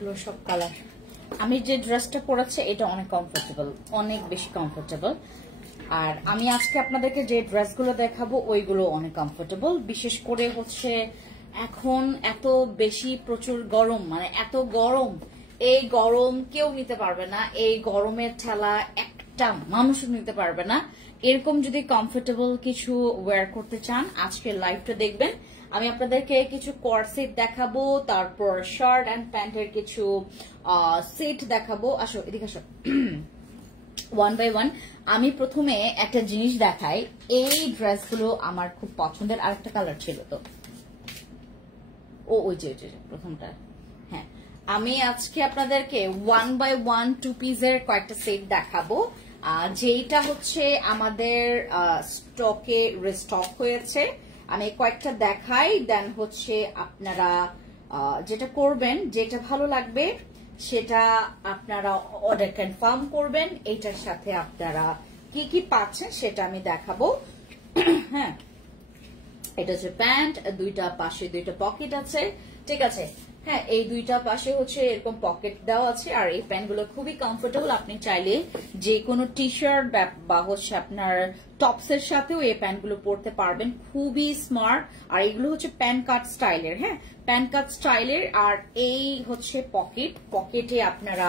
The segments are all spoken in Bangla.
এগুলো সব কালার। আমি যে ড্রেসটা পরেছি এটা অনেক কমফোর্টেবল, অনেক বেশি কমফোর্টেবল। আর আমি আজকে আপনাদেরকে যে ড্রেসগুলো দেখাবো ওইগুলো অনেক কমফোর্টেবল। বিশেষ করে হচ্ছে এখন এত বেশি প্রচুর গরম, মানে এত গরম, এই গরম কেউ নিতে পারবে না, এই গরমের ঠেলা একটা মানুষও নিতে পারবে না। এরকম যদি কমফোর্টেবল কিছু ওয়্যার করতে চান আজকের লাইভটা দেখবেন। আমি আপনাদেরকে কিছু কোয়ার্ড সেট দেখাবো, তারপর শার্ট অ্যান্ড প্যান্টের কিছু সেট দেখাবো। আসো এদিকে আসো, ওয়ান বাই ওয়ান। আমি প্রথমে একটা জিনিস দেখাই, এই ড্রেসগুলো আমার খুব পছন্দের। আরেকটা কালার ছিল তো, ওই যে প্রথমটা। হ্যাঁ, আমি আজকে আপনাদেরকে ওয়ান বাই ওয়ান টু পিসের কয়েকটা সেট দেখাবো, যেটা হচ্ছে আমাদের স্টকে রিস্টক হয়েছে। আমি কয়েকটা দেখাই, দেন হচ্ছে আপনারা যেটা করবেন, যেটা ভালো লাগবে সেটা আপনারা অর্ডার কনফার্ম করবেন। এটার সাথে আপনারা কি কি পাচ্ছেন সেটা আমি দেখাবো। হ্যাঁ, এটা হচ্ছে প্যান্ট, দুইটা পাশে দুইটা পকেট আছে, ঠিক আছে। হ্যাঁ, এই দুইটা পাশে হচ্ছে এরকম পকেট দেওয়া আছে। আর এই প্যান্টগুলো খুবই কমফোর্টেবল, আপনি চাইলে যে কোনো টি শার্ট বা হচ্ছে আপনার টপসের সাথেও এই প্যান্টগুলো পরতে পারবেন, খুবই স্মার্ট। আর এগুলো হচ্ছে প্যান্ট কাট স্টাইলের, হ্যাঁ প্যান্ট কাট স্টাইলের। আর এই হচ্ছে পকেটে আপনারা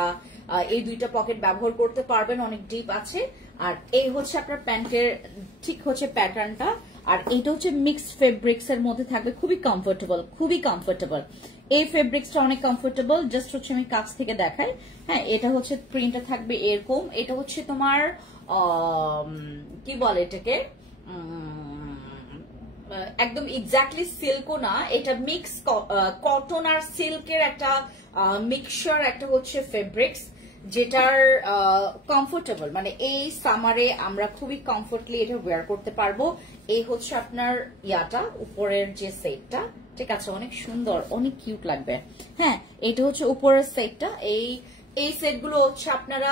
এই দুইটা পকেট ব্যবহার করতে পারবেন, অনেক ডিপ আছে। আর এই হচ্ছে আপনার প্যান্টের ঠিক হচ্ছে প্যাটার্নটা। আর এটা হচ্ছে মিক্সড ফেব্রিক্স এর মধ্যে থাকবে, খুবই কমফোর্টেবল, খুবই কমফোর্টেবল। এই ফেব্রিক্সটা অনেক কমফোর্টেবল, জাস্ট হচ্ছে আমি কাছ থেকে দেখাই। হ্যাঁ, এটা হচ্ছে প্রিন্টটা থাকবে এরকম। এটা হচ্ছে তোমার কি বলে এটাকে, একদম এক্স্যাক্টলি সিল্কও না, এটা মিক্স কটন আর সিল্কের একটা মিক্সচার, একটা হচ্ছে ফেব্রিক্স যেটার কমফোর্টেবল, মানে এই সামারে আমরা খুবই কমফোর্টলি এটা ওয়্যার করতে পারবো। এই হচ্ছে আপনার ইয়াটা, উপরের যে সেটটা, ঠিক আছে, অনেক সুন্দর, অনেক কিউট লাগবে। হ্যাঁ, এটা হচ্ছে উপরের সেটটা। এই সেটগুলো হচ্ছে আপনারা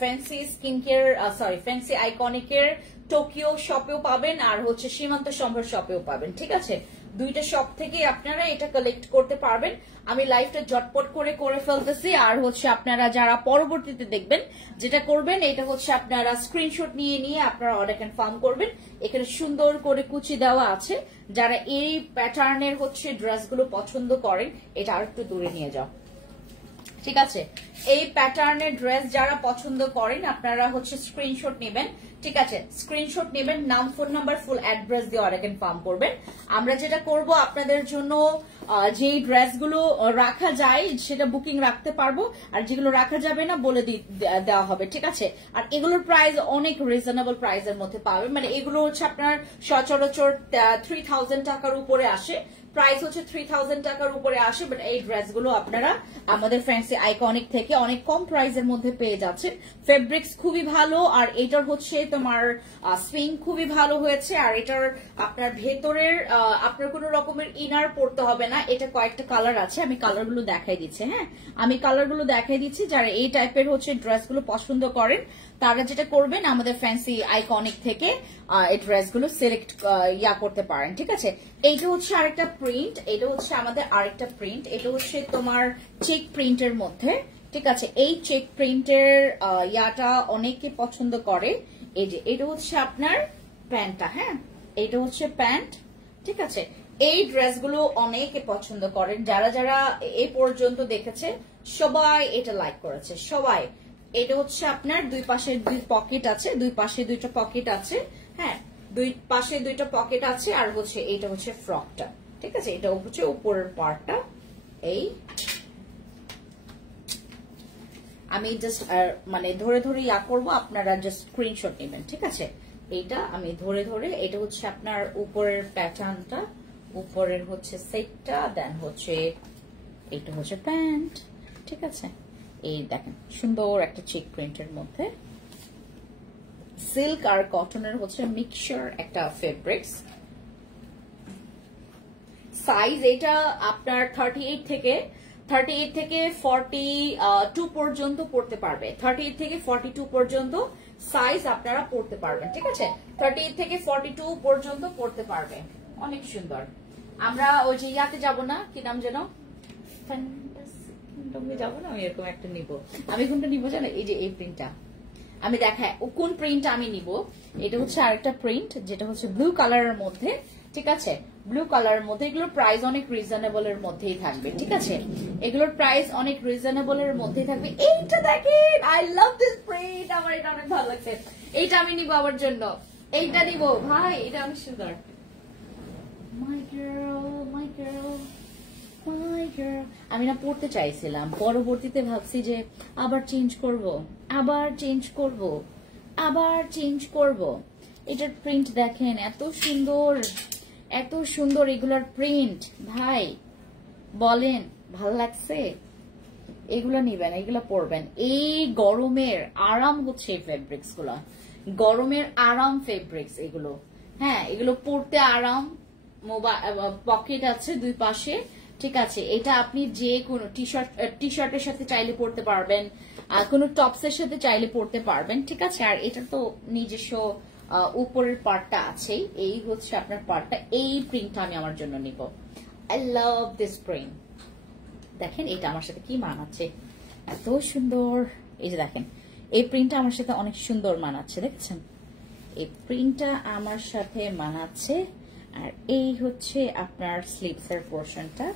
fancy skin care, sorry fancy আইকনিকের টোকিও শপেও পাবেন, আর হচ্ছে সীমান্ত সম্ভার শপেও পাবেন, ঠিক আছে। দুইটা শপ থেকে আপনারা এটা কালেক্ট করতে পারবেন। আমি লাইভটা ঝটপট করে ফেলতেছি। আর হচ্ছে আপনারা যারা পরবর্তীতে দেখবেন, যেটা করবেন এটা হচ্ছে আপনারা স্ক্রিনশট নিয়ে আপনারা অর্ডার কনফার্ম করবেন। এখানে সুন্দর করে কুচি দেওয়া আছে। যারা এই প্যাটার্নের হচ্ছে ড্রেসগুলো পছন্দ করেন, এটা আর একটু দূরে নিয়ে যাও, ঠিক আছে। এই প্যাটার্নের ড্রেস যারা পছন্দ করেন আপনারা হচ্ছে স্ক্রিনশট নেবেন, ঠিক আছে। স্ক্রিনশট নেবেন, নাম, ফোন নাম্বার, ফুল অ্যাড্রেস দিয়ে অর্ডার কনফার্ম করবেন। আমরা যেটা করব আপনাদের জন্য যেই ড্রেসগুলো রাখা যায় সেটা বুকিং রাখতে পারবো, আর যেগুলো রাখা যাবে না বলে দেওয়া হবে, ঠিক আছে। আর এগুলোর প্রাইস অনেক রিজনেবল প্রাইসের মধ্যে পাবেন, মানে এগুলো হচ্ছে আপনার সচরাচর 3000 টাকার উপরে আসে, প্রাইস হচ্ছে 3000 টাকার উপরে আসে। বাট এই ড্রেসগুলো আপনারা আমাদের ফ্যান্সি আইকনিক থেকে অনেক কম প্রাইসের মধ্যে পেয়ে যাচ্ছেন। ফেব্রিক্স খুবই ভালো, আর এটার হচ্ছে তোমার সুইং খুবই ভালো হয়েছে। আর এটার আপনার ভেতরের আপনার কোনো রকমের ইনার পড়তে হবে না। এটা কয়েকটা কালার আছে, আমি কালারগুলো দেখাই দিচ্ছি। হ্যাঁ, আমি কালারগুলো দেখাই দিচ্ছি। যারা এই টাইপের হচ্ছে ড্রেসগুলো পছন্দ করেন তারা যেটা করবেন, আমাদের ফ্যান্সি আইকনিক থেকে এই ড্রেসগুলো সিলেক্ট করতে পারেন, ঠিক আছে। এইটা হচ্ছে আরেকটা প্রিন্ট, এটা হচ্ছে আমাদের আরেকটা প্রিন্ট, এটা হচ্ছে তোমার চেক প্রিন্টের মধ্যে, ঠিক আছে। এই চেক প্রিন্টের ইয়াটা অনেকে পছন্দ করে। এই যে এটা হচ্ছে আপনার প্যান্টটা, হ্যাঁ এটা হচ্ছে প্যান্ট, ঠিক আছে। এই ড্রেসগুলো অনেকে পছন্দ করেন, যারা যারা এই পর্যন্ত দেখেছে সবাই এটা লাইক করেছে, সবাই। এটা হচ্ছে আপনার দুই পাশে দুই পকেট আছে, দুই পাশে দুইটা পকেট আছে, হ্যাঁ দুই পাশে দুইটা পকেট আছে। আর হচ্ছে এইটা হচ্ছে ফ্রকটা, ঠিক আছে। এটা হচ্ছে উপরের পার্টটা। এই আমি জাস্ট মানে ধরে ধরে করবো, আপনারা জাস্ট স্ক্রিনশট নেবেন, ঠিক আছে। এইটা আমি ধরে ধরে, এটা হচ্ছে আপনার উপরের প্যাটার্নটা, উপরের হচ্ছে সেটটা, দেন হচ্ছে এটা হচ্ছে প্যান্ট, ঠিক আছে। এই দেখেন সুন্দর একটা চেক প্রিন্টের মধ্যে সিল্ক আর কটনের হচ্ছে মিক্সচার একটা ফেব্রিক্স। সাইজ এটা আপনার 38 থেকে 42 পর্যন্ত পড়তে পারবে, 38 থেকে 42 পর্যন্ত সাইজ আপনারা পড়তে পারবেন, ঠিক আছে। 38 থেকে 42 পর্যন্ত পড়তে পারবে, অনেক সুন্দর। আমরা ওই যে ইয়াতে যাব না, কি নাম যেন, টঙ্গে যাবো না, আমি এরকম একটা নিব। আমি কোনটা নিব জানো? এই যে এই প্রিন্টটা আমি দেখাই কোন প্রিন্ট আমি নিব। এটা হচ্ছে আরেকটা প্রিন্ট যেটা হচ্ছে ব্লু কালারের মধ্যে, ঠিক আছে? ব্লু কালারের মধ্যে, এগুলোর প্রাইস অনেক রিজনেবল এর মধ্যেই থাকবে, ঠিক আছে? এগুলোর প্রাইস অনেক রিজনেবল এর মধ্যেই থাকবে। এইটা দেখেন, আই লাভ দিস প্রিন্ট, আমার এটা অনেক ভালো লাগছে। এইটা আমি নিব আমার জন্য, এইটা নিব ভাই, এটা অনেক সুন্দর। My girl, my girl, my girl. আমি না পড়তে চাইছিলাম, পরবর্তীতে ভাবছি যে আবার চেঞ্জ করব, আবার চেঞ্জ করব, আবার চেঞ্জ করব। এটার প্রিন্ট দেখেন, এত সুন্দর, এত সুন্দর এগুলার প্রিন্ট। ভাই বলেন ভালো লাগছে? এগুলো নিবেন, এগুলো পরবেন। এই গরমের আরাম হচ্ছে এই ফেব্রিক্স গুলা, গরমের আরাম ফেব্রিক্স এগুলো। হ্যাঁ, এগুলো পরতে আরাম, পকেট আছে দুই পাশে, ঠিক আছে? এটা আপনি যে কোনো টি শার্টের সাথে চাইলে পরতে পারবেন, কোনো টপসের সাথে চাইলে পরতে পারবেন, ঠিক আছে? আর এটা তো নিজস্ব উপরের পার্টটা আছেই, এই হচ্ছে আপনার পার্টটা। এই প্রিন্টটা আমি আমার জন্য নিব। I love this print. দেখেন এটা আমার সাথে কি মানাচ্ছে, এত সুন্দর। এই যে দেখেন, এই প্রিন্টটা আমার সাথে অনেক সুন্দর মানাচ্ছে, দেখছেন? এই প্রিন্টটা আমার সাথে মানাচ্ছে। আর এই হচ্ছে আপনার স্লিভস এর পোর্শনটা,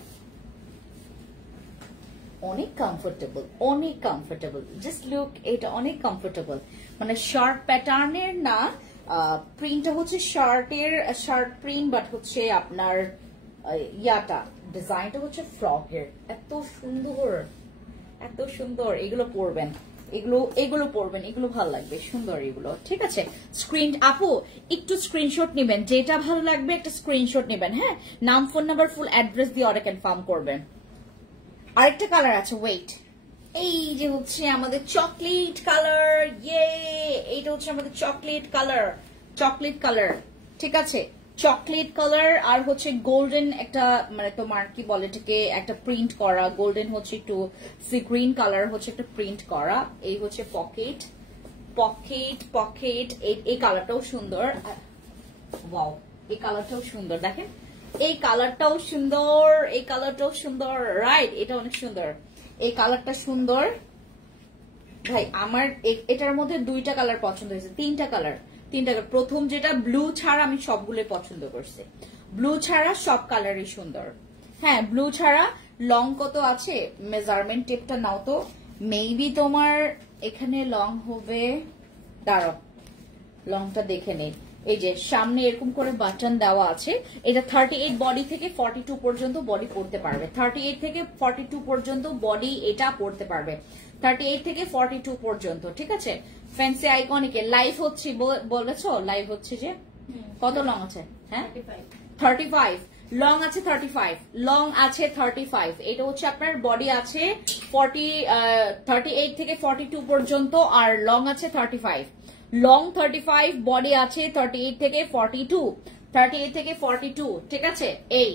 অনেক কমফোর্টেবল, অনেক কমফোর্টেবল। জাস্ট লুক, এটা অনেক কমফোর্টেবল, মানে শার্ট প্যাটার্নের না, প্রিন্টটা হচ্ছে শার্ট প্রিন্ট, বাট হচ্ছে আপনার ইয়াটা ডিজাইনটা হচ্ছে ফ্রকের। এত সুন্দর, এত সুন্দর। এগুলো পরবেন, এগুলো পরবেন, এগুলো ভালো লাগবে, সুন্দর এগুলো, ঠিক আছে? আপু একটু স্ক্রিনশট নেবেন, যেটা ভালো লাগবে একটা স্ক্রিনশট নেবেন, হ্যাঁ? নাম, ফোন নাম্বার, ফুল অ্যাড্রেস দিয়ে অর্ডার কনফার্ম করবেন। আরেকটা কালার আছে, ওয়েট, এই যে হচ্ছে আমাদের চকলেট কালার। ইয়ে, এইটা হচ্ছে আমাদের চকলেট কালার, চকলেট কালার, ঠিক আছে? চকলেট কালার আর হচ্ছে গোল্ডেন একটা, মানে তোমার কি বলে এটাকে, একটা প্রিন্ট করা। গোল্ডেন হচ্ছে একটু সি গ্রিন কালার হচ্ছে একটা প্রিন্ট করা। এই হচ্ছে পকেট, পকেট, পকেট। এই কালারটাও সুন্দর, ওয়াও, এই কালারটাও সুন্দর। দেখেন এই কালারটাও সুন্দর, এই কালারটাও সুন্দর, রাইট? এটা অনেক সুন্দর, এই কালারটা সুন্দর। ভাই আমার এটার মধ্যে দুইটা কালার পছন্দ হয়েছে, তিনটা কালার। প্রথম যেটা ব্লু ছাড়া আমি সবগুলো পছন্দ করছি, ব্লু ছাড়া সব কালারই সুন্দর। হ্যাঁ, ব্লু ছাড়া। লং কত আছে? মেজারমেন্ট টেপটা নাও তো। মেবি তোমার এখানে লং হবে, দাঁড়াও লংটা দেখে নেই। এই যে সামনে এরকম করে বাটন দেওয়া আছে। এটা 38 বডি থেকে 42 পর্যন্ত বডি পড়তে পারবে, 38 থেকে 42 পর্যন্ত বডি এটা পড়তে পারবে, 38 থেকে 42 পর্যন্ত, ঠিক আছে? ফ্যান্সি আইকনিকে লাইভ হচ্ছে, বলেছো লাইভ হচ্ছে যে কত লং আছে? হ্যাঁ, 35 লং আছে, 35 লং আছে, 35। এটা হচ্ছে আপনার বডি আছে 38 থেকে 42 পর্যন্ত, আর লং আছে 35। লং 35, বডি আছে 38 থেকে 42, 38 থেকে 42, ঠিক আছে? এই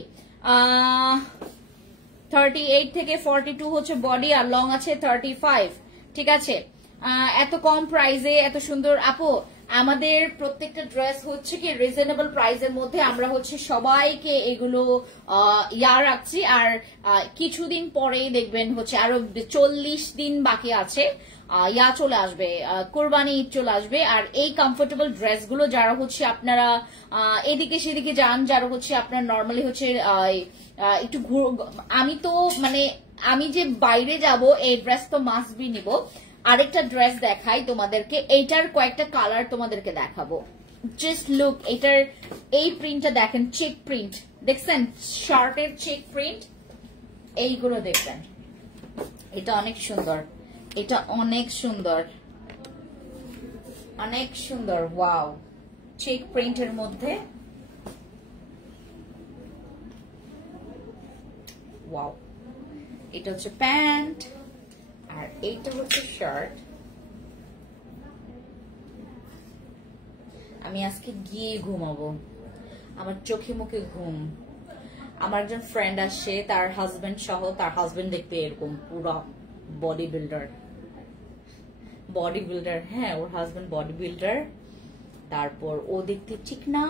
38 থেকে 42 হচ্ছে বডি, আর লং আছে 35, ঠিক আছে? এত কম প্রাইসে এত সুন্দর। আপু আমাদের প্রত্যেকটা ড্রেস হচ্ছে কি রিজনেবল প্রাইসের মধ্যে, আমরা হচ্ছে সবাইকে এগুলো রাখছি। আর কিছুদিন পরেই দেখবেন হচ্ছে আরো 40 দিন বাকি আছে, চলে আসবে, কোরবানি ঈদ চলে আসবে। আর এই কমফোর্টেবল ড্রেসগুলো যারা হচ্ছে আপনারা এদিকে সেদিকে যান, যারা হচ্ছে আপনার নর্মালি হচ্ছে একটু আমি তো মানে আমি যে বাইরে যাব, এই ড্রেস তো মাস্ট বি নিব। আরেকটা ড্রেস দেখাই তোমাদেরকে, এইটার কয়েকটা কালার তোমাদেরকে দেখাবো। জাস্ট লুক, এটার এই প্রিন্টটা দেখেন, চেক প্রিন্ট দেখছেন, শার্টের চেক প্রিন্ট, এইগুলো দেখবেন। এটা অনেক সুন্দর, এটা অনেক সুন্দর, অনেক সুন্দর। ওয়াও, চেক প্রিন্টের মধ্যে, ওয়াও। এটা হচ্ছে প্যান্ট, আর এইটা হচ্ছে শার্ট। আমি আজকে গিয়ে ঘুমাবো, আমার চোখে মুখে ঘুম। আমার একজন ফ্রেন্ড আসছে, তার হাজবেন্ড সহ, তার হাজবেন্ড দেখতে এরকম পুরো বডি বিল্ডার, হ্যাঁ ওর হাজবেন্ড বডি বিল্ডার। তারপর ও দেখতে ঠিক না,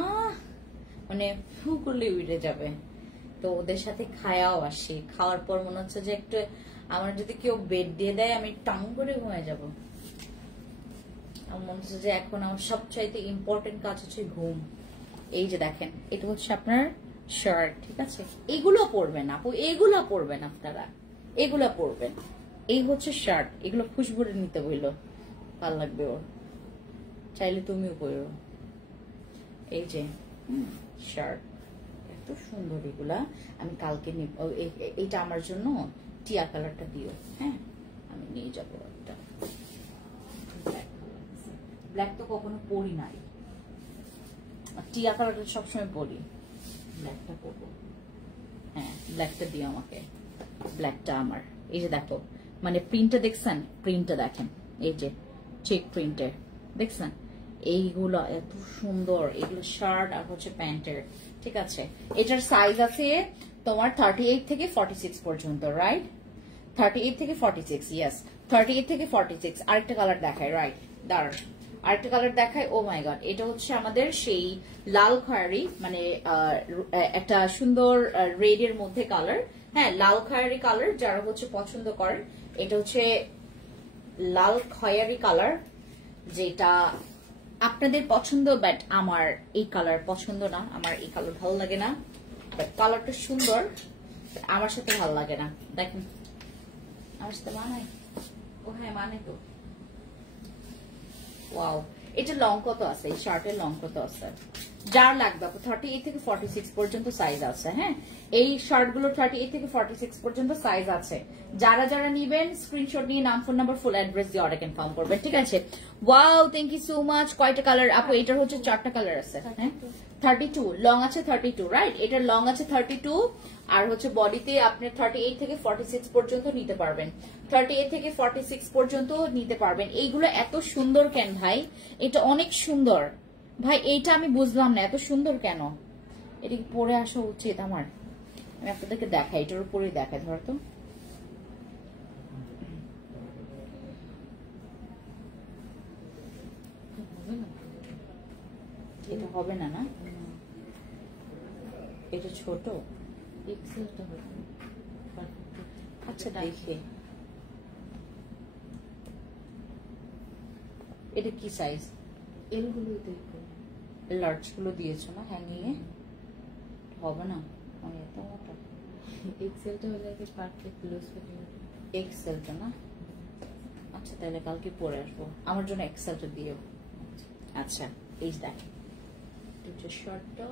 মানে ফু করলে উড়ে যাবে, তো ওদের সাথে খায়াও আসি, খাওয়ার পর মনে হচ্ছে যে একটু আমার যদি কেউ বেড দিয়ে দেয় আমি টাং করে ঘুমিয়ে যাব। আমার মনে হচ্ছে যে এখন আমার সবচাইতে ইম্পর্টেন্ট কাজ হচ্ছে ঘুম। এই যে দেখেন, এটা হচ্ছে আপনার শার্ট, ঠিক আছে? এগুলো পরবেন আপু, এগুলো পরবেন আপনারা, এগুলো পরবেন। এই হচ্ছে শার্ট, এগুলো খুশবুরে নিতে বললো, ভাল লাগবে ওর, চাইলে তুমিও পরো। এই যে শার্ট, এত সুন্দর এগুলা। আমি কালকে নিব, এইটা আমার জন্য টিয়া কালারটা দিও, হ্যাঁ আমি নিয়ে যাবো একটা। ব্ল্যাক তো কখনো পরি নাই, টিয়া কালারটা সবসময় পরি, ব্ল্যাকটা পরবো। হ্যাঁ ব্ল্যাকটা দিও আমাকে, ব্ল্যাকটা আমার। এই যে দেখো, মানে প্রিন্টটা দেখছেন, প্রিন্টটা দেখেন, এই যে চেক প্রিন্টের দেখছেন, এইগুলো এত সুন্দর। এগুলো শার্ট আর হচ্ছে প্যান্টের, ঠিক আছে? এটার সাইজ আছে তোমার 38 থেকে 46 পর্যন্ত, রাইট? 38 থেকে 46, ইয়েস 38 থেকে 46। আরেকটা কালার দেখায়, রাইট? দাঁড়ান আরেকটা কালার দেখায়। ও মাই গড, এটা হচ্ছে আমাদের সেই লাল খয়েরি, মানে একটা সুন্দর রেড এর মধ্যে কালার। হ্যাঁ লাল খয়েরি কালার, যারা হচ্ছে পছন্দ করেন, এটা হচ্ছে লাল খয়েরি কালার, যেটা আপনাদের পছন্দ, বাট আমার এই কালার পছন্দ না, আমার এই কালার ভালো লাগে না। বাট কালারটা সুন্দর, আমার সাথে ভালো লাগে না। দেখেন আমার সাথে মানায়, ও হ্যাঁ মানে তো। ওয়াও, এটা লং কত আছে? এই শার্টের লং কত আছে? যার লাগবে 38 থেকে 46 পর্যন্ত সাইজ আছে। হ্যাঁ এই শার্ট গুলো 38 থেকে 46 পর্যন্ত সাইজ আছে। যারা যারা নিবেন স্ক্রিনশট নিয়ে নাম, ফোন নাম্বার, ফুল অ্যাড্রেস দিয়ে অর্ডার কনফার্ম করবেন, ঠিক আছে? Wow, thank you so much. কয়টা কালার আপু? এটার হচ্ছে 4টা কালার আছে। হ্যাঁ 32 লং আছে, 32 রাইট? এটার লং আছে 32, আর হচ্ছে বডিতে আপনি 38 থেকে 46 পর্যন্ত নিতে পারবেন, 38 থেকে 46 পর্যন্ত নিতে পারবেন। এইগুলো এত সুন্দর কেন ভাই? এটা অনেক সুন্দর ভাই, এইটা আমি বুঝলাম না এত সুন্দর কেন। এটা কি পরে আসা উচিত আমার? আমি আপনাদেরকে দেখাই, এটার উপরে দেখাই, ধরো তো। এটা হবে না, না এটা ছোট, এক্সেলটা হবে। আচ্ছা দেখে, এটা কি সাইজ? এলগুলো দেখো, লার্জ গুলো দিয়েছো না হ্যাঙ্গিং এ, হবে না আমি এত মোটা। এক্সেলটা হলে কি পারফেক্ট লুজ ফিটিং। এক্সেলটা না, আচ্ছা তাহলে কালকে পরে আসবো, আমার জন্য এক্সেলটা দিও। আচ্ছা এই দেখেন দুটো শার্টটা,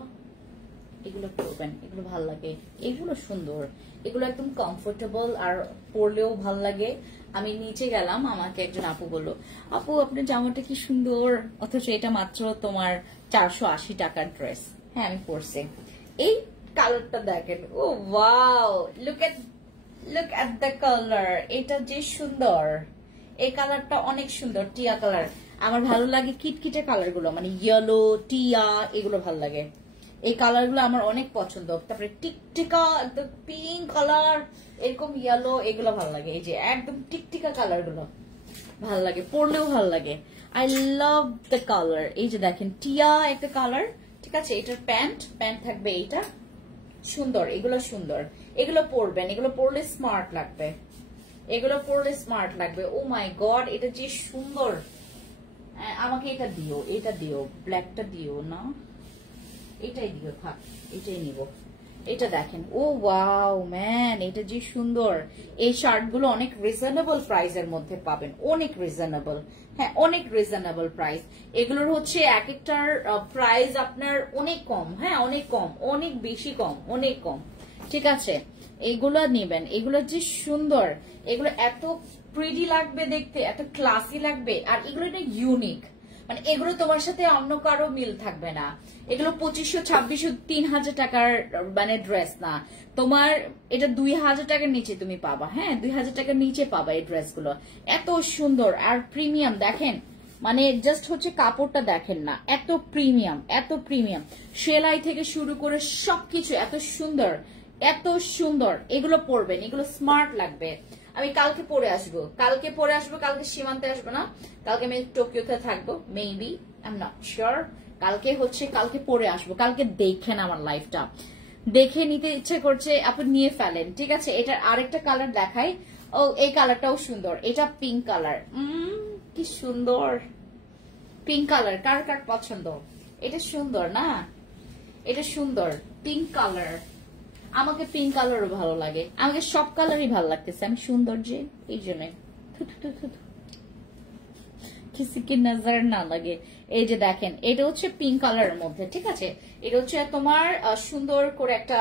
এগুলো পরবেন, এগুলো ভাল লাগে, এগুলো সুন্দর, এগুলো একদম কমফোর্টেবল, আর পরলেও ভাল লাগে। আমি নিচে গেলাম, আমাকে একজন আপু বললো, আপু আপনার জামাটা কি সুন্দর, অথচ এটা মাত্র তোমার 480 টাকার ড্রেস। হ্যাঁ আমি পরছি। এই কালারটা দেখেন, ও wow, look at the colour, এটা যে সুন্দর, এই কালারটা অনেক সুন্দর, টিয়া কালার। আমার ভালো লাগে কিটকিটে কালার গুলো, মানে ইয়েলো, টিয়া, এগুলো ভালো লাগে। এই কালার গুলো আমার অনেক পছন্দ। তারপরে টিকটিকা একদম পিঙ্ক কালার, এরকম ইয়েলো, এগুলো ভালো লাগে। এই যে একদম টিকটিকা কালার গুলো ভালো লাগে, পরলেও ভালো লাগে। I love the colour. এই যে দেখেন টিয়া একটা কালার, ঠিক আছে? এটার প্যান্ট থাকবে, এইটা সুন্দর, এগুলো সুন্দর, এগুলো পরবেন, এগুলো পরলে স্মার্ট লাগবে, এগুলো পরলে স্মার্ট লাগবে। ও মাই গড, এটা যে সুন্দর। আমাকে এটা দিও, এটা দিও, ব্ল্যাকটা দিও না, এটাই দিও, থাক এটাই নিব। এটা দেখেন, ও ওয়াও ম্যান, এটা যে সুন্দর। এই শার্ট গুলো অনেক রিজনেবল প্রাইসের মধ্যে পাবেন, অনেক রিজনেবল। হ্যাঁ অনেক রিজনেবল প্রাইস। এগুলোর হচ্ছে এক একটার প্রাইস আপনার অনেক কম, হ্যাঁ অনেক কম, অনেক বেশি কম, অনেক কম, ঠিক আছে? এগুলো নেবেন, এগুলো যে সুন্দর, এগুলো এত প্রিটি লাগবে দেখতে, এত ক্লাসি লাগবে, আর এগুলো এটা ইউনিক, মানে এগুলো তোমার সাথে অন্য কারো মিল থাকবে না। এগুলো 2500, 2600, 3000 টাকার মানে ড্রেস না, তোমার এটা 2000 টাকার নিচে তুমি পাবা। হ্যাঁ 2000 টাকার নিচে পাবা এই ড্রেসগুলো, এত সুন্দর আর প্রিমিয়াম। দেখেন মানে জাস্ট হচ্ছে কাপড়টা দেখেন না, এত প্রিমিয়াম, এত প্রিমিয়াম, সেলাই থেকে শুরু করে সবকিছু এত সুন্দর, এত সুন্দর। এগুলো পরবেন, এগুলো স্মার্ট লাগবে। আমি কালকে পরে আসবো, কালকে সীমান্তে আসবো না, কালকে আমি টোকিওতে থাকবো, maybe, I am not sure. কালকে পরে আসবো, কালকে দেখেন আমার লাইফটা, দেখে নিতে ইচ্ছে করছে, আপনি নিয়ে ফেলেন। ঠিক আছে, এটার আরেকটা কালার দেখাই। ও, এই কালারটাও সুন্দর, এটা পিঙ্ক কালার। কি সুন্দর পিঙ্ক কালার, কার কার পছন্দ? এটা সুন্দর না, এটা সুন্দর পিঙ্ক কালার। আমাকে পিঙ্ক কালারও ভালো লাগে, আমাকে সব কালারই ভালো লাগতেছে, আমি সুন্দর যে এই জন্য কিসিকে নজর না লাগে। এই যে দেখেন, এটা হচ্ছে পিঙ্ক কালারের মধ্যে। ঠিক আছে, এটা হচ্ছে তোমার সুন্দর করে একটা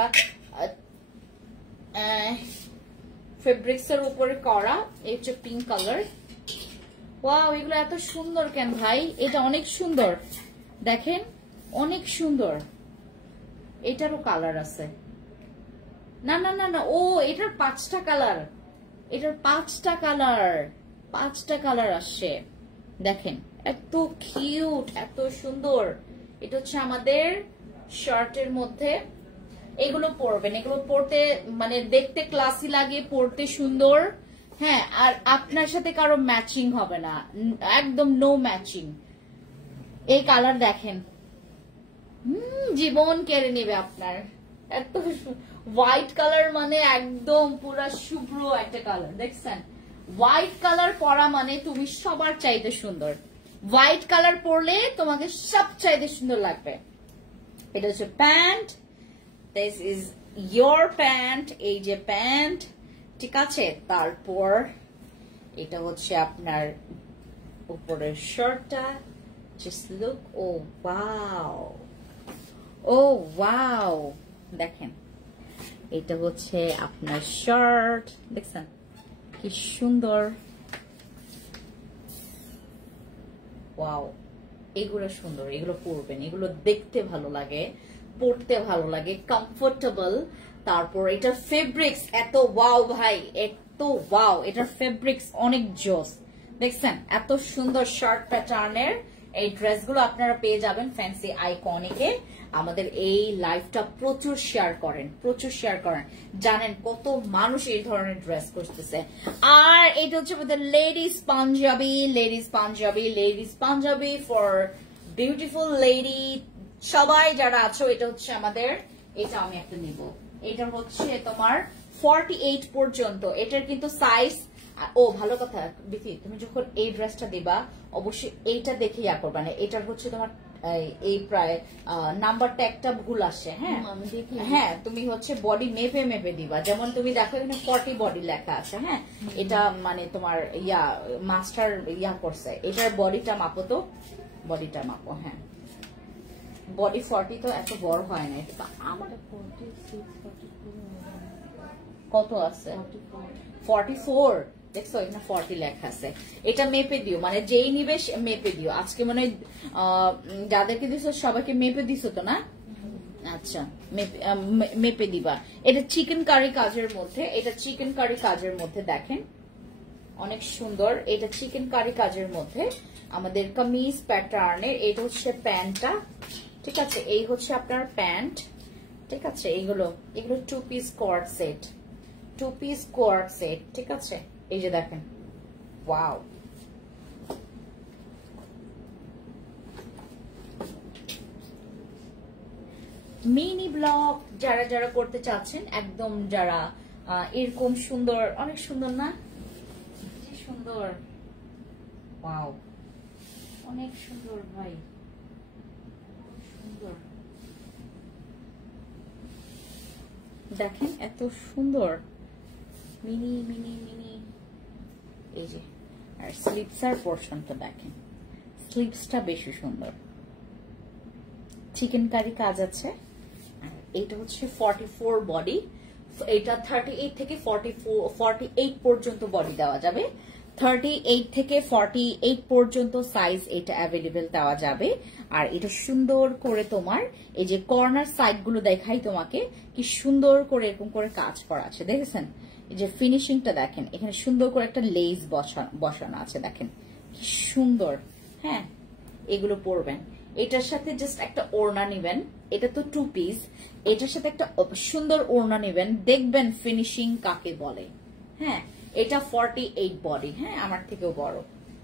ফেব্রিক্স এর উপরে করা, এই হচ্ছে পিঙ্ক কালার। ওয়াও, এগুলো এত সুন্দর কেন ভাই? এটা অনেক সুন্দর, দেখেন অনেক সুন্দর। এটারও কালার আছে, না না না না, ও এটার 5টা কালার, এটার 5টা কালার, 5টা কালার আসছে। দেখেন এত কিউট, এত সুন্দর। এটা হচ্ছে আমাদের শার্টের মধ্যে। এগুলো পরবেন, এগুলো পরতে মানে দেখতে ক্লাসি লাগে, পরতে সুন্দর। হ্যাঁ, আর আপনার সাথে কারো ম্যাচিং হবে না, একদম নো ম্যাচিং। এই কালার দেখেন, জীবন কেড়ে নেবে আপনার। এত হোয়াইট কালার মানে একদম পুরা শুভ্র একটা কালার, দেখছেন? হোয়াইট কালার পরা মানে তুমি সবার চাইতে সুন্দর। হোয়াইট কালার পরলে তোমাকে সব চাইতে সুন্দর লাগবে। এটা হচ্ছে pant, this is your pant, এই যে প্যান্ট। ঠিক আছে, তারপর এটা হচ্ছে আপনার উপরের শার্টটা। জাস্ট লুক, ও ওয়াও, ও ওয়াও, দেখেন এটা হচ্ছে আপনার শার্ট, দেখছেন কি সুন্দর। ওয়াও, এগুলো সুন্দর, এগুলো পরবেন, এগুলো দেখতে ভালো লাগে, পরতে ভালো লাগে, কমফোর্টেবল। তারপর এটার ফেব্রিক্স এত ওয়াও ভাই, এত ওয়াও, এটার ফেব্রিক্স অনেক জোস। দেখছেন এত সুন্দর শার্ট প্যাটার্নের এই ড্রেসগুলো আপনারা পেয়ে যাবেন ফ্যান্সি আইকনিকে। আমাদের এই লাইভটা প্রচুর শেয়ার করেন, প্রচুর শেয়ার করেন, জানেন কত মানুষ এই ধরনের ড্রেস করতেছে। আর এটা হচ্ছে আমাদের ladies Punjabi, ladies Punjabi, ladies Punjabi for beautiful lady. সবাই যারা আছো, এটা হচ্ছে আমাদের, এটা আমি একটা নিব, এটা হচ্ছে তোমার 48 পর্যন্ত। এটার কিন্তু সাইজ, ও ভালো কথা বিথি, তুমি যখন এই ড্রেসটা দিবা অবশ্যই এইটা দেখে ইয়া করবা না, এটার হচ্ছে তোমার এই প্রায় নাম্বারটা একটা ভুল আসে। হ্যাঁ, হ্যাঁ, তুমি হচ্ছে বডি মেপে মেপে দিবা। যেমন তুমি দেখো এখানে 40 বডি লেখা আছে। হ্যাঁ, এটা মানে তোমার ইয়া মাস্টার ইয়া করছে, এটার বডিটা মাপো তো, বডিটা মাপো। হ্যাঁ, বডি 40 তো এত বড় হয় না, এটা আমার কত আছে 44। দেখছো এখানে 40 লেখা আছে, এটা মেপে দিও, মানে যেই নিবে মেপে দিও। আজকে মানে যাদেরকে দিছো সবাইকে মেপে দিছো তো না? আচ্ছা, মেপে দিবা। এটা চিকেন কারি কাজের মধ্যে, এটা চিকেন কারি কাজের মধ্যে দেখেন অনেক সুন্দর। এটা চিকেন কারি কাজের মধ্যে আমাদের কামিজ প্যাটার্নের। এটা হচ্ছে প্যান্টটা। ঠিক আছে, এই হচ্ছে আপনার প্যান্ট। ঠিক আছে, এগুলো 2 piece quart set, 2 piece quart set. ঠিক আছে, এই যে দেখেন, ওয়াও, মিনি ব্লগ যারা যারা করতে চাচ্ছেন, একদম যারা এরকম সুন্দর, অনেক সুন্দর না? কি সুন্দর, ওয়াও, অনেক সুন্দর ভাই, সুন্দর। দেখেন এত সুন্দর, মিনি মিনি মিনি। এই যে, আর স্লিপসের পোর্শনটা দেখেন, স্লিপসটা বেশি সুন্দর, চিকেন কারি কাজ আছে। এটা হচ্ছে 44 বডি, এটা 38 থেকে 48 পর্যন্ত বডি দেওয়া যাবে। 38 থেকে 48 পর্যন্ত সাইজ এটা অ্যাভেলেবেল দেওয়া যাবে। আর এটা সুন্দর করে তোমার এই যে কর্নার সাইড গুলো দেখাই তোমাকে, কি সুন্দর করে এরকম করে কাজ করা আছে, দেখেছেন? এই যে ফিনিশিংটা দেখেন, এখানে সুন্দর করে একটা লেস বসানো আছে, দেখেন কি সুন্দর। হ্যাঁ, এগুলো পরবেন, এটার সাথে জাস্ট একটা ওড়না নিবেন, এটা তো 2 পিস, এটার সাথে একটা সুন্দর ওড়না নিবেন, দেখবেন ফিনিশিং কাকে বলে। হ্যাঁ, এটা 48 বডি, হ্যাঁ আমার থেকেও বড়,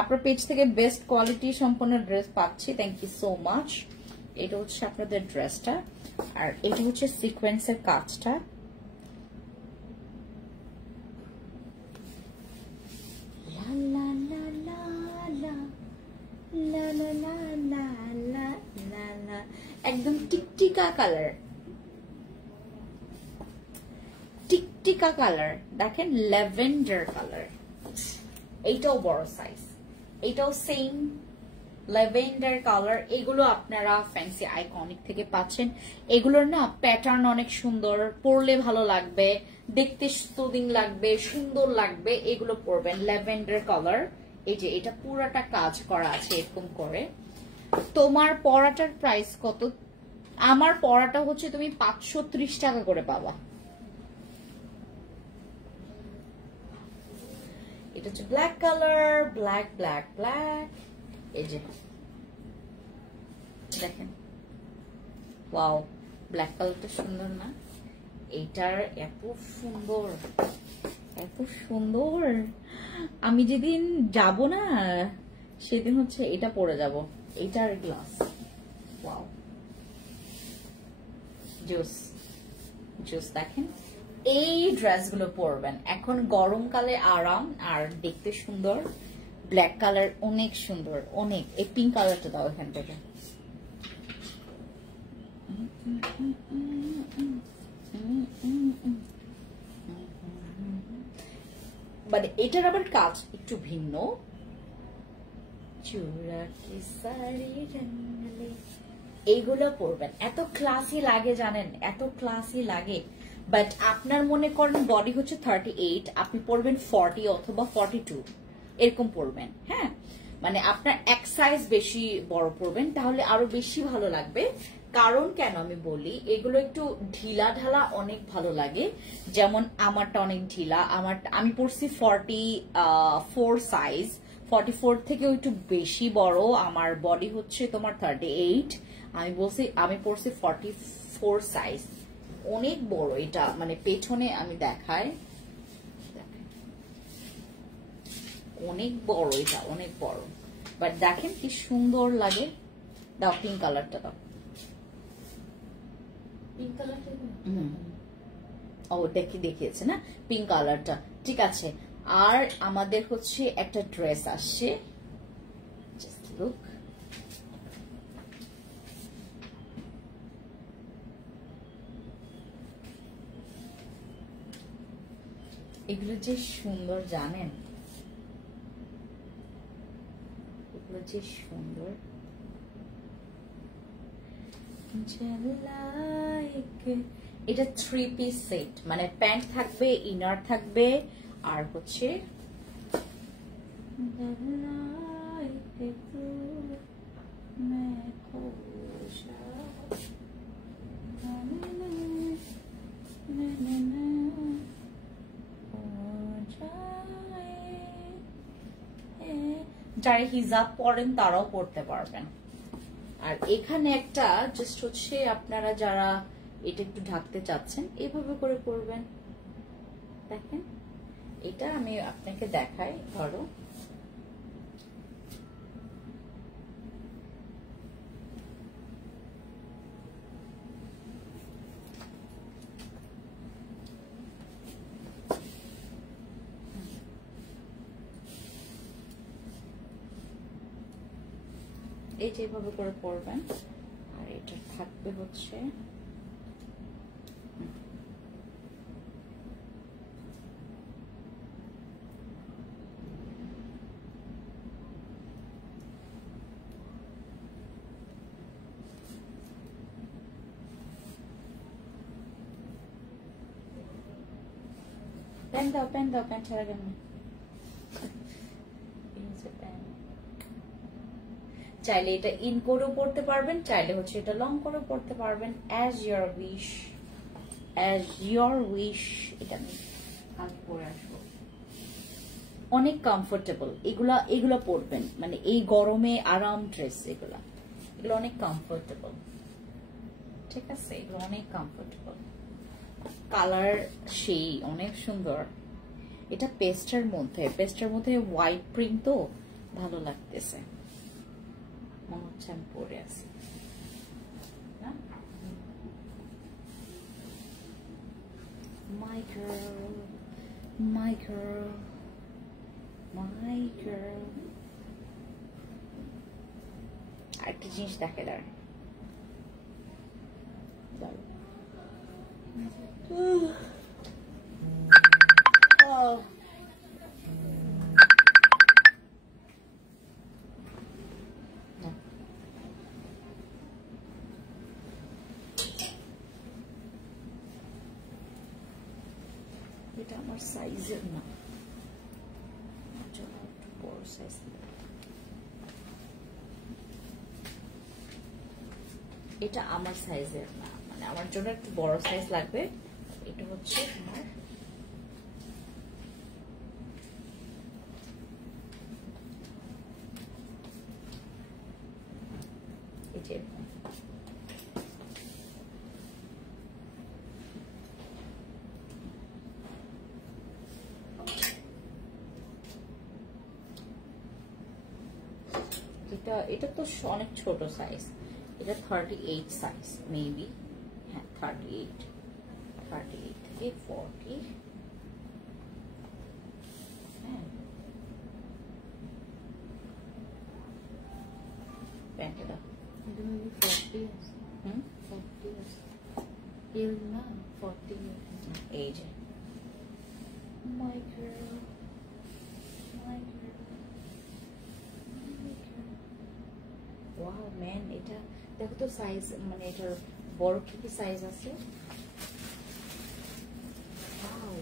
আপনার পেজ থেকে বেস্ট কোয়ালিটি সম্পন্ন ড্রেস পাচ্ছি, থ্যাংক ইউ সো মাচ। এটা হচ্ছে আপনাদের ড্রেসটা, আর এটা হচ্ছে সিকোয়েন্সের কাজটা। একদম টিকটিকা কালার, টিকটিকা কালার দেখেন, ল্যাভেন্ডার কালার। এইটাও বড় সাইজ, এটাও সেম ল্যাভেন্ডার কালার। এগুলো আপনারা ফ্যান্সি আইকনিক থেকে পাচ্ছেন। এগুলোর না প্যাটার্ন অনেক সুন্দর, পরলে ভালো লাগবে, দেখতে সুদিং লাগবে, সুন্দর লাগবে। এগুলো পরবেন ল্যাভেন্ডার কালার। এই যে এটা পুরাটা কাজ করা আছে এরকম করে। তোমার পরাটার প্রাইস কত? আমার পরাটা হচ্ছে তুমি 530 টাকা করে পাবা। এটা হচ্ছে black colour, black black black. এই যে দেখেন, ওয়াও, ব্ল্যাক কালারটা সুন্দর না? এইটার এত সুন্দর, এত সুন্দর। আমি যেদিন যাব না সেদিন হচ্ছে এটা পরে যাব, এইটার গ্লাস। Wow, juice juice. দেখেন এই ড্রেসগুলো পরবেন এখন গরমকালে, আরাম আর দেখতে সুন্দর। ব্ল্যাক কালার অনেক সুন্দর, অনেক। এই পিঙ্ক কালারটা দাও এখান থেকে। মানে এটার আবার কাজ একটু ভিন্ন। এইগুলো পরবেন, এত ক্লাসি লাগে জানেন, এত ক্লাসি লাগে। বাট আপনার মনে করেন বডি হচ্ছে 38, আপনি পরবেন 40 অথবা 42 এরকম পরবেন। হ্যাঁ, মানে আপনার এক সাইজ বেশি বড় পরবেন, তাহলে আরো বেশি ভালো লাগবে। কারণ কেন আমি বলি, এগুলো একটু ঢিলা ঢালা অনেক ভালো লাগে। যেমন আমারটা অনেক ঢিলা, আমি পরছি 44 সাইজ, 44 থেকেও একটু বেশি বড়। আমার বডি হচ্ছে তোমার 38, আমি পরছি 44 সাইজ, অনেক বড় এটা। মানে পেছনে আমি দেখাই, অনেক বড় এটা, অনেক বড়। বাট দেখেন কি সুন্দর লাগে। দাও পিঙ্ক কালারটা দাও। পিঙ্ক কালারটা ও দেখিয়েছে না পিঙ্ক কালারটা, ঠিক আছে। আর আমাদের হচ্ছে একটা ড্রেস আসছে, জাস্ট লুক। এগুলো যে সুন্দর জানেন, এগুলো যে সুন্দর। এটা 3 পিস সেট, মানে প্যান্ট থাকবে, ইনার থাকবে, আর হচ্ছে যারা হিজাব পরেন তারাও পড়তে পারবেন। আর এখানে একটা জাস্ট হচ্ছে আপনারা যারা এটা একটু ঢাকতে চাচ্ছেন এভাবে করে করবেন। দেখেন এটা আমি আপনাকে দেখাই, ধরো এই যেভাবে করে পরবেন। আর এটা থাকবে হচ্ছে প্যান্ট দাও, প্যান্ট দাও, প্যান্ট ছাড়া কেমন? চাইলে এটা ইন করেও পড়তে পারবেন, চাইলে হচ্ছে এটা লং করেও পড়তে পারবেন, as your wish, as your wish. এটা আমি পরে আসবো, অনেক কমফোর্টেবল। এগুলা পরবেন, মানে এই গরমে আরাম ড্রেস। এগুলো অনেক কমফোর্টেবল, ঠিক আছে, এগুলো অনেক কমফোর্টেবল। কালার সেই অনেক সুন্দর। এটা পেস্টের মধ্যে হোয়াইট প্রিন্ট, তো ভালো লাগতেছে, মনে হচ্ছে আমি পরে আছি। My girl, my girl, my girl. আরেকটা জিনিস দেখে দাঁড়, এটা আমার সাইজের না, একটু বড় সাইজ। এটা আমার সাইজের না, মানে আমার জন্য একটু বড় সাইজ লাগবে। এটা হচ্ছে আমার এই যে এটা তো অনেক ছোট সাইজ, এটা 38 সাইজ মেবি, হ্যাঁ 38 থেকে 40, হ্যাঁ প্যান্টটা এটা মেবি 40 আছে। 40 আছে, এল না 40 এই যে my girl, my girl, my girl. Wow man, এটা দেখো তো সাইজ, মানে এটার বড় কি সাইজ আছে। Wow,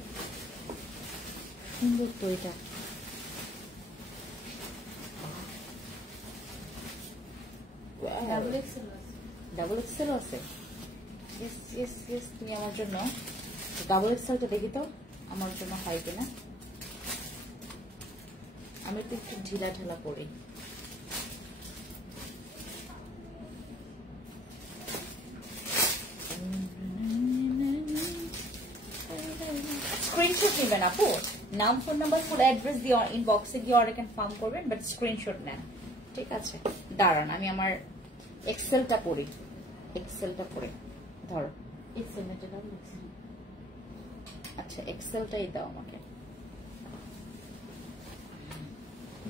সুন্দর তো এটা। ডাবল এক্সেল আছে, তুমি আমার জন্য ডাবল এক্সেলটা দেখি তো আমার জন্য হয় কিনা। আমি তো একটু ঢিলা ঢালা করি। স্ক্রিনশট নেবেন আপু, নাম ফোন নাম্বার ফুল অ্যাড্রেস দিয়ে ইনবক্সে গিয়ে অর্ডার কনফার্ম করবেন, বাট স্ক্রিনশট নেন, ঠিক আছে। দাঁড়ান আমি আমার এক্সেলটা পড়ি, এক্সেলটা পড়ে ধরো। এক্সেল এটা ডাবল এক্সেল। আচ্ছা এক্সেলটাই দাও আমাকে।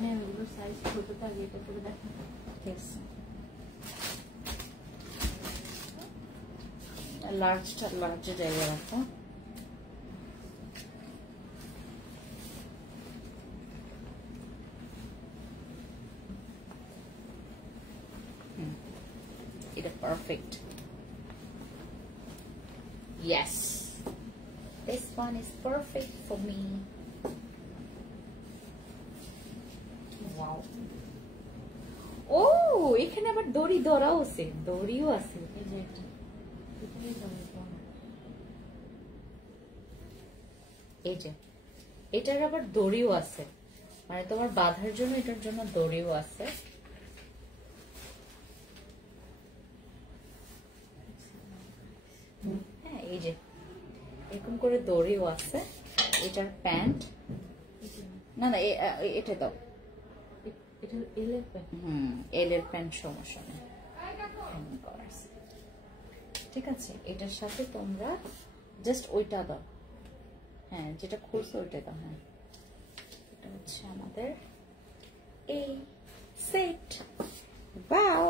ম্যাম এগুলো সাইজ ছোট তো, আগে এটা করে দেখো। ঠিক আছে, লার্জটা লার্জে জায়গা রাখো। এটা perfect. Yes, this one is perfect for me. Wow. Oh, এখানে আবার দড়ি ধরাও আছে, দড়িও আছে। এই যে এটা এটাই ডাবল এক্সেল। এই যে এটার আবার দড়িও আছে, মানে তোমার বাঁধার জন্য এটার জন্য দড়িও আছে। হ্যাঁ এই যে এরকম করে দড়িও আছে। এটার প্যান্ট, না না এটা দাও, এটা এল এর প্যান্ট। এল এর প্যান্ট, সমস্যা নেই, ঠিক আছে। এটার সাথে তোমরা জাস্ট ওইটা দাও, হ্যাঁ যেটা খুলছো ওইটা দাও। হ্যাঁ এটা হচ্ছে আমাদের এই সেট। ওয়াও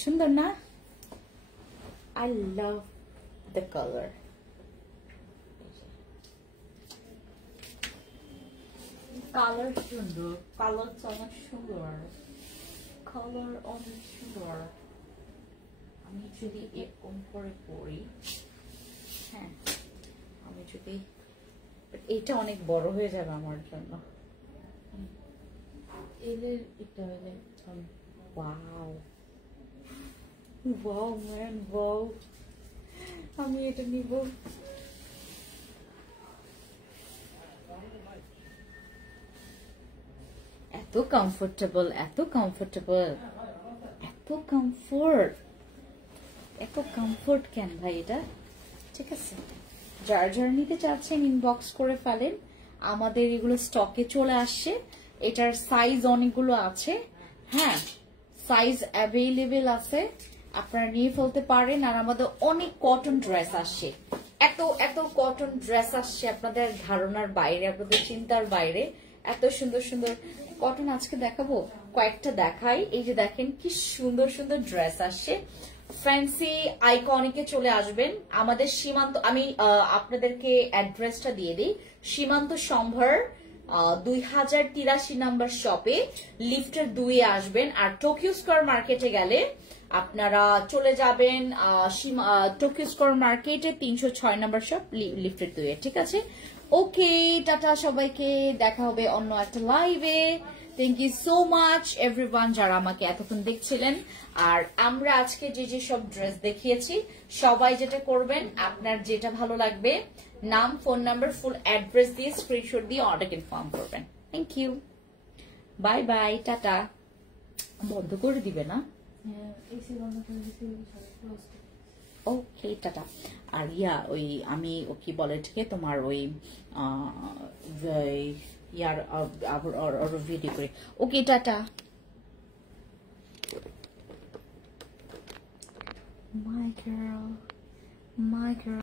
সুন্দর না? I love the color. Colour সুন্দর, কালার অনেক সুন্দর, কালার অনেক সুন্দর। আমি যদি এরকম করে পরি, হ্যাঁ আমি যদি, এটা অনেক বড় হয়ে যাবে আমার জন্য। এল এর এটা হলে ওয়াও ওয়াও ম্যান ওয়াও, আমি এটা নিব। এত কমফোর্টেবল, এত কমফোর্টেবল, এত কমফোর্ট, এত কমফোর্ট কেন ভাই এটা, ঠিক আছে। যার যার নিতে চাচ্ছেন ইনবক্স করে ফেলেন, আমাদের এগুলো স্টকে চলে আসছে। এটার সাইজ অনেকগুলো আছে, হ্যাঁ সাইজ অ্যাভেলেবেল আছে, আপনারা নিয়ে ফেলতে পারেন। আর আমাদের অনেক কটন ড্রেস আসছে, এত এত কটন ড্রেস আসছে আপনাদের ধারণার বাইরে, আপনাদের চিন্তার বাইরে। এত সুন্দর সুন্দর কটন আজকে দেখাবো, কয়েকটা দেখাই। এই যে দেখেন কি সুন্দর সুন্দর ড্রেস আসছে। ফ্যান্সি আইকনিকে চলে আসবেন আমাদের সীমান্ত, আমি আপনাদেরকে অ্যাড্রেসটা দিয়ে দিই। সীমান্ত সম্ভার 2083 নাম্বার শপে লিফটের 2-এ আসবেন। আর টোকিও স্কয়ার মার্কেটে গেলে আপনারা চলে যাবেন টোকিও স্কয়ার মার্কেটে 306 নাম্বার শপ লিফটের 2-এ, ঠিক আছে? ওকে, টাটা সবাইকে, দেখা হবে অন্য একটা লাইভে। Thank you so much everyone যারা আমাকে এতক্ষণ দেখছিলেন। আর আমরা আজকে যে যে সব ড্রেস দেখিয়েছি, সবাই যেটা করবেন, আপনার যেটা ভালো লাগবে নাম, ফোন নাম্বার, ফুল অ্যাড্রেস দিয়ে স্ক্রিনশট দিয়ে অর্ডার কনফার্ম করবেন। Thank you, bye bye, tata. বন্ধ করে দিবে না? ওকে, টাটা। আর ওই আমি কি বলে এটাকে, তোমার ওই ইয়ার ভিডিও করে। ওকে, tata. My girl, my girl.